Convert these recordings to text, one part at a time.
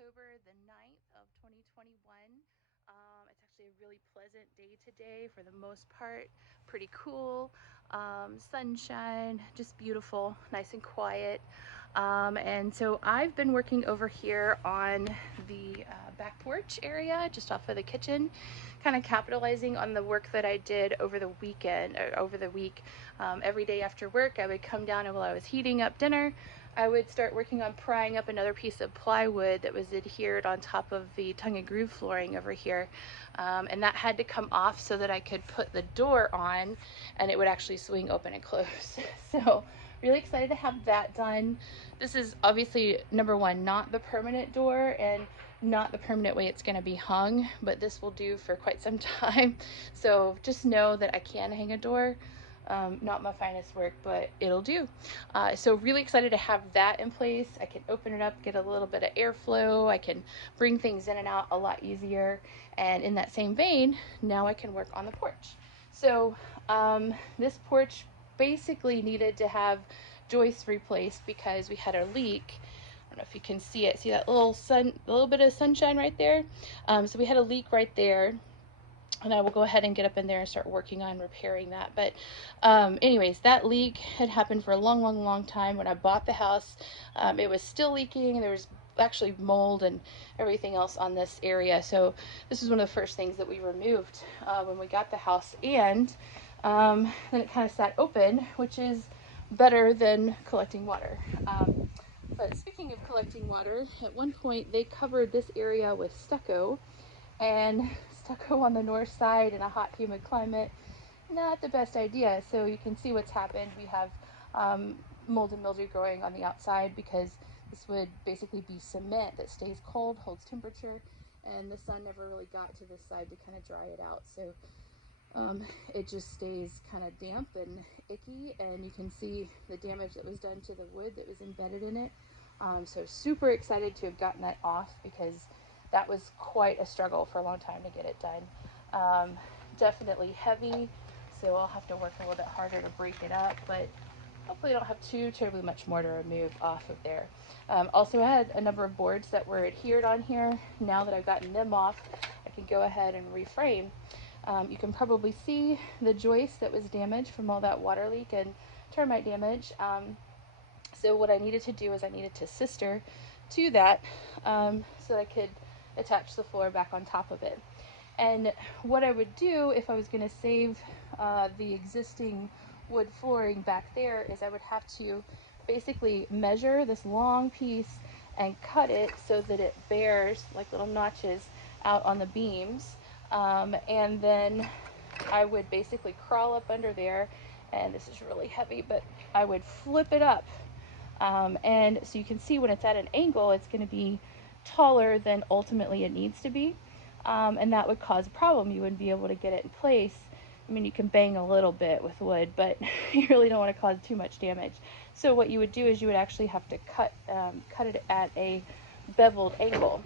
October the 9th of 2021. It's actually a really pleasant day today for the most part. Pretty cool, sunshine, just beautiful, nice and quiet. And so I've been working over here on the back porch area, just off of the kitchen, kind of capitalizing on the work that I did over the weekend, or over the week. Every day after work, I would come down, and while I was heating up dinner, I would start working on prying up another piece of plywood that was adhered on top of the tongue and groove flooring over here. And that had to come off so that I could put the door on and it would actually swing open and close. So really excited to have that done. This is obviously, number one, not the permanent door and not the permanent way it's going to be hung, but this will do for quite some time. So just know that I can hang a door. Not my finest work, but it'll do. So really excited to have that in place. I can open it up, get a little bit of airflow. I can bring things in and out a lot easier. And in that same vein, now I can work on the porch. So this porch basically needed to have joists replaced because we had a leak. I don't know if you can see it. See that little bit of sunshine right there? So we had a leak right there, and I will go ahead and get up in there and start working on repairing that. But anyways, that leak had happened for a long time. When I bought the house, it was still leaking. There was actually mold and everything else on this area. So this is one of the first things that we removed when we got the house. And then it kind of sat open, which is better than collecting water. But speaking of collecting water, at one point they covered this area with stucco, and stucco on the north side in a hot, humid climate, not the best idea. So you can see what's happened. We have mold and mildew growing on the outside because this would basically be cement that stays cold, holds temperature, and the sun never really got to this side to kind of dry it out. So it just stays kind of damp and icky, and you can see the damage that was done to the wood that was embedded in it. So super excited to have gotten that off because that was quite a struggle for a long time to get it done. Definitely heavy, so I'll have to work a little bit harder to break it up, but hopefully I don't have too terribly much more to remove off of there. Also, I had a number of boards that were adhered on here. Now that I've gotten them off, I can go ahead and reframe. You can probably see the joist that was damaged from all that water leak and termite damage. So what I needed to do is I needed to sister to that so that I could attach the floor back on top of it. And what I would do if I was going to save the existing wood flooring back there is I would have to basically measure this long piece and cut it so that it bears like little notches out on the beams. And then I would basically crawl up under there, and this is really heavy, but I would flip it up. And so you can see when it's at an angle, it's going to be taller than ultimately it needs to be. And that would cause a problem. You wouldn't be able to get it in place. I mean, you can bang a little bit with wood, but you really don't want to cause too much damage. So what you would do is you would actually have to cut it at a beveled angle,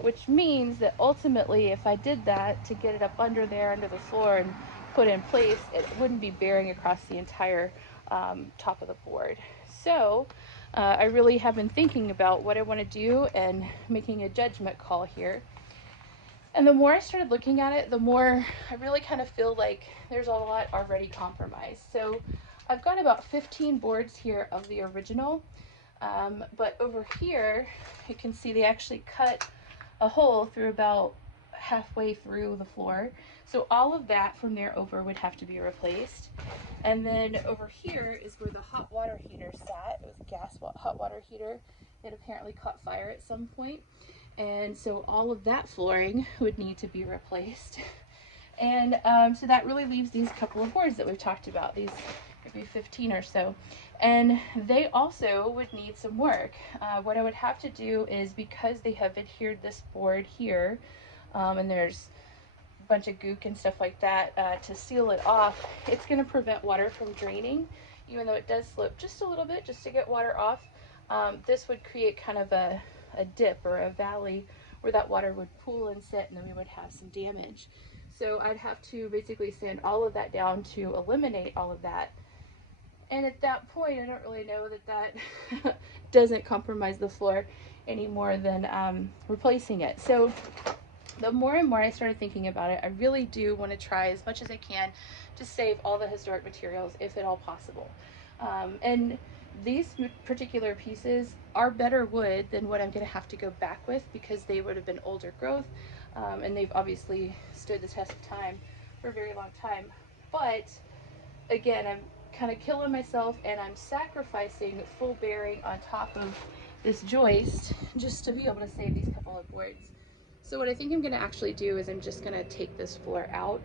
which means that ultimately if I did that to get it up under there, under the floor, and put in place, it wouldn't be bearing across the entire top of the board. So I really have been thinking about what I want to do and making a judgment call here. And the more I started looking at it, the more I really kind of feel like there's a lot already compromised. So I've got about 15 boards here of the original, but over here you can see they actually cut a hole through about halfway through the floor. So all of that from there over would have to be replaced. And then over here is where the hot water heater sat. It was a gas hot water heater. It apparently caught fire at some point. And so all of that flooring would need to be replaced. And so that really leaves these couple of boards that we've talked about, these maybe 15 or so. And they also would need some work. What I would have to do is, because they have adhered this board here, and there's a bunch of gook and stuff like that to seal it off, it's going to prevent water from draining, even though it does slope just a little bit just to get water off. This would create kind of a dip or a valley where that water would pool and sit, and then we would have some damage. So I'd have to basically sand all of that down to eliminate all of that. And at that point, I don't really know that that doesn't compromise the floor any more than replacing it. So the more and more I started thinking about it, I really do want to try as much as I can to save all the historic materials if at all possible. And these particular pieces are better wood than what I'm going to have to go back with because they would have been older growth, and they've obviously stood the test of time for a very long time. But again, I'm kind of killing myself and I'm sacrificing full bearing on top of this joist just to be able to save these couple of boards. So what I think I'm going to actually do is I'm just going to take this floor out.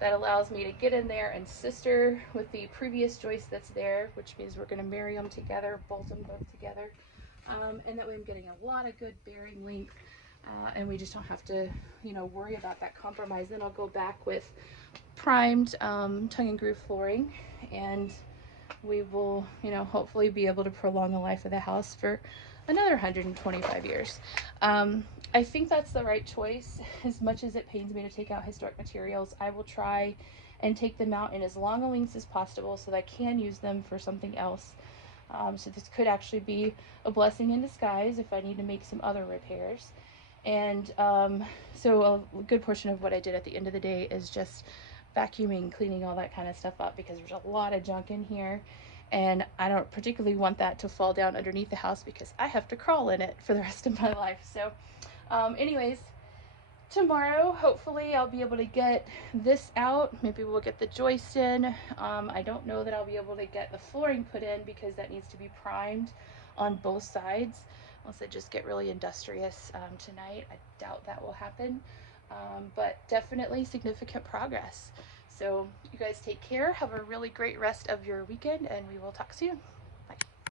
That allows me to get in there and sister with the previous joist that's there, which means we're going to marry them together, bolt them both together. And that way I'm getting a lot of good bearing length, and we just don't have to, you know, worry about that compromise. Then I'll go back with primed tongue and groove flooring, and we will, you know, hopefully be able to prolong the life of the house for another 125 years. I think that's the right choice. As much as it pains me to take out historic materials, I will try and take them out in as long a lengths as possible so that I can use them for something else. So this could actually be a blessing in disguise if I need to make some other repairs. And so a good portion of what I did at the end of the day is just vacuuming, cleaning all that kind of stuff up because there's a lot of junk in here. And I don't particularly want that to fall down underneath the house because I have to crawl in it for the rest of my life. So anyways, tomorrow hopefully I'll be able to get this out. Maybe we'll get the joist in. I don't know that I'll be able to get the flooring put in because that needs to be primed on both sides, unless I just get really industrious tonight. I doubt that will happen, but definitely significant progress. So you guys take care, have a really great rest of your weekend, and we will talk soon.